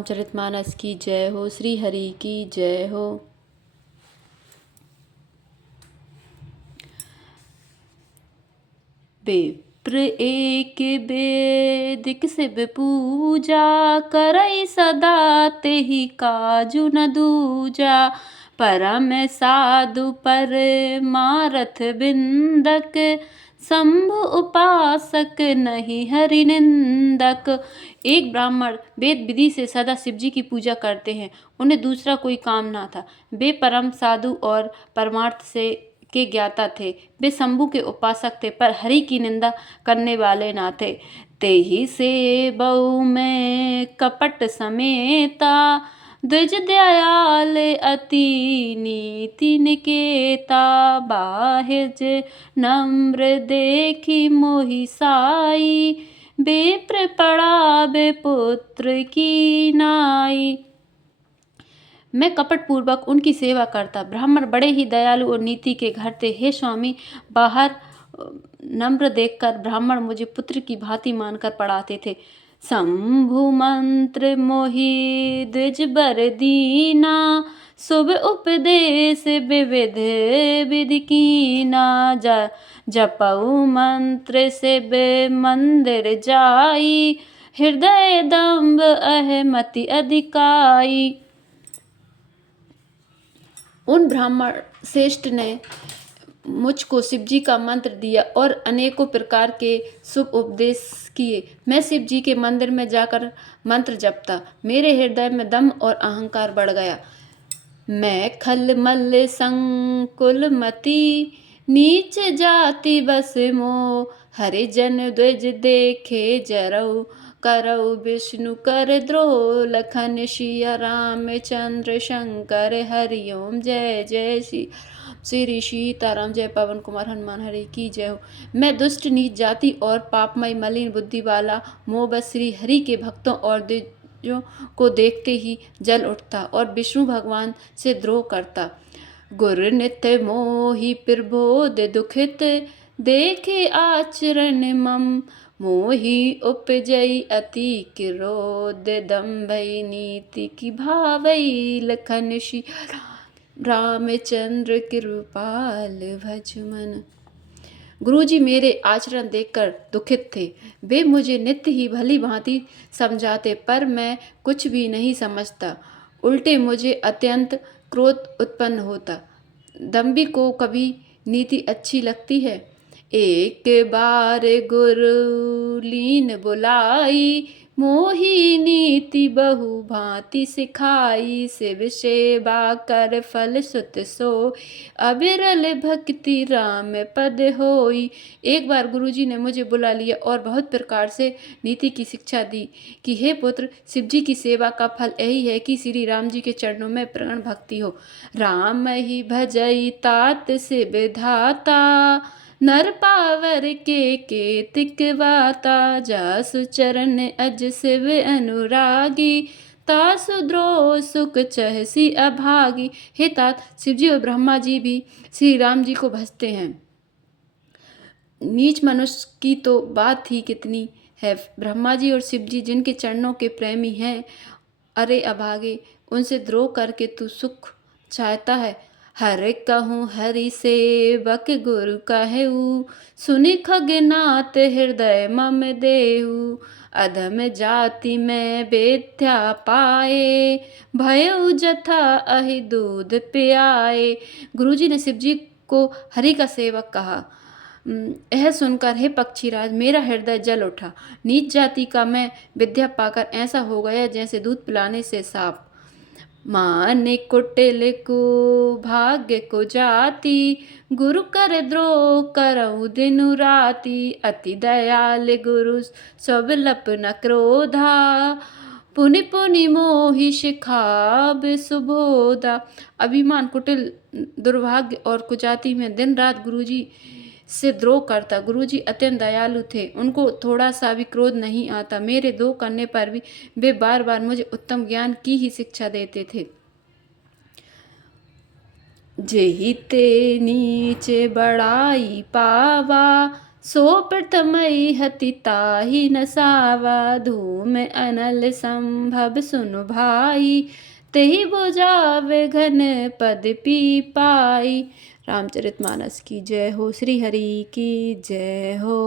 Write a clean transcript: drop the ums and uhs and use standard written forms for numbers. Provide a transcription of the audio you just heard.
रामचरितमानस की जय हो। श्री हरि की जय हो। विप्र एक बेदिक शिव पूजा, करई सदा तेहि काजु न दूजा। परम साधु पर मारथ बिंदक, शंभु उपासक नहीं हरि निंदक। एक ब्राह्मण वेद विधि से सदा शिव जी की पूजा करते हैं। उन्हें दूसरा कोई काम ना था। वे परम साधु और परमार्थ से के ज्ञाता थे। वे शंभु के उपासक थे, पर हरि की निंदा करने वाले ना थे। तेहि से बहु में कपट समेता, द्विज दयाल अति नीति निकेता। बाहिज नम्र देखी मोहि साई, विप्र पड़ावे पुत्र की नाई। मैं कपट पूर्वक उनकी सेवा करता। ब्राह्मण बड़े ही दयालु और नीति के घर थे। हे स्वामी, बाहर नम्र देखकर ब्राह्मण मुझे पुत्र की भांति मानकर पढ़ाते थे। शंभु मंत्र मोहि द्विज बर दीना, शुभ उपदेश विविध विधि कीना। जपऊ मंत्र शिव मंदिर जाई, हृदय दम्भ अहमति अधिकाई। उन ब्राह्मण श्रेष्ठ ने मुझको शिव जी का मंत्र दिया और अनेकों प्रकार के शुभ उपदेश किए। मैं शिव जी के मंदिर में जाकर मंत्र जपता। मेरे हृदय में दम और अहंकार बढ़ गया। मैं खल मल संकुल मति, नीच जाति बस मोह। हरिजन द्विज देखे जरऊ, करऊ विष्णु कर द्रोह। लखन सिया रामचंद्र शंकर, हरिओम जय जय श्री सीताराम। जय पवन कुमार हनुमान, हरि की जय हो। मैं दुष्ट नीच जाति और पापमय मलिन बुद्धि वाला मोह बस श्री हरि के भक्तों और द्विजों को देखते ही जल उठता और विष्णु भगवान से द्रोह करता। गुर नित्य मोहि प्रबोध दुखित, देखे आचरण मम। मोहि उपजई अति क्रोध, दम्भई नीति की भावई। लखन सिया रामचंद्र कृपाल भजमन। गुरुजी मेरे आचरण देखकर दुखित थे। वे मुझे नित्य ही भली भांति समझाते, पर मैं कुछ भी नहीं समझता। उल्टे मुझे अत्यंत क्रोध उत्पन्न होता। दम्भी को कभी नीति अच्छी लगती है। एक बार गुरु लीन बुलाई, मोहि नीति बहु भांति सिखाई। शिव सेवा कर फल सुत सो, अविरल भक्ति राम पद होई। एक बार गुरुजी ने मुझे बुला लिया और बहुत प्रकार से नीति की शिक्षा दी कि हे पुत्र, शिव जी की सेवा का फल यही है कि श्री राम जी के चरणों में प्रण भक्ति हो। राम ही भजई तात शिव धाता, नर पावर के केतिक वाता। जासु चरण अज शिव अनुरागी, तासु द्रोह सुख चहसी अभागी। हे तात, शिव जी और ब्रह्मा जी भी श्री राम जी को भजते हैं। नीच मनुष्य की तो बात ही कितनी है। ब्रह्मा जी और शिव जी जिनके चरणों के प्रेमी हैं, अरे अभागे, उनसे द्रोह करके तू सुख चाहता है। हर कहूँ हरि सेवक गुरु कहेऊ, सुनि खगनाथ हृदय मम देहु। अधम जाति में बेथ्या पाए, भयउ जथा अहि दूध पियाए। गुरुजी ने शिव जी को हरि का सेवक कहा। यह सुनकर हे पक्षीराज, मेरा हृदय जल उठा। नीच जाति का मैं विद्या पाकर ऐसा हो गया जैसे दूध पिलाने से साफ। मान कुटिल को भाग्य को जाति, गुरु कर द्रोह करऊँ दिनु राति। अति दयाल गुरु सब लप न क्रोधा, पुनि पुनि मोहि शिखाब सुबोधा। अभिमान, कुटिल, दुर्भाग्य और कुजाति में दिन रात गुरुजी से द्रोह करता। गुरुजी अत्यंत दयालु थे, उनको थोड़ा सा भी क्रोध नहीं आता। मेरे द्रोह करने पर भी वे बार बार मुझे उत्तम ज्ञान की ही शिक्षा देते थे। जेहि ते नीचे बड़ाई पावा, सो प्रथमई हति ताहि नसावा, धूम अनल संभव सुनु भाई, तेहि बुझावे घन पद पी पाई। रामचरितमानस की जय हो। श्री हरि की जय हो।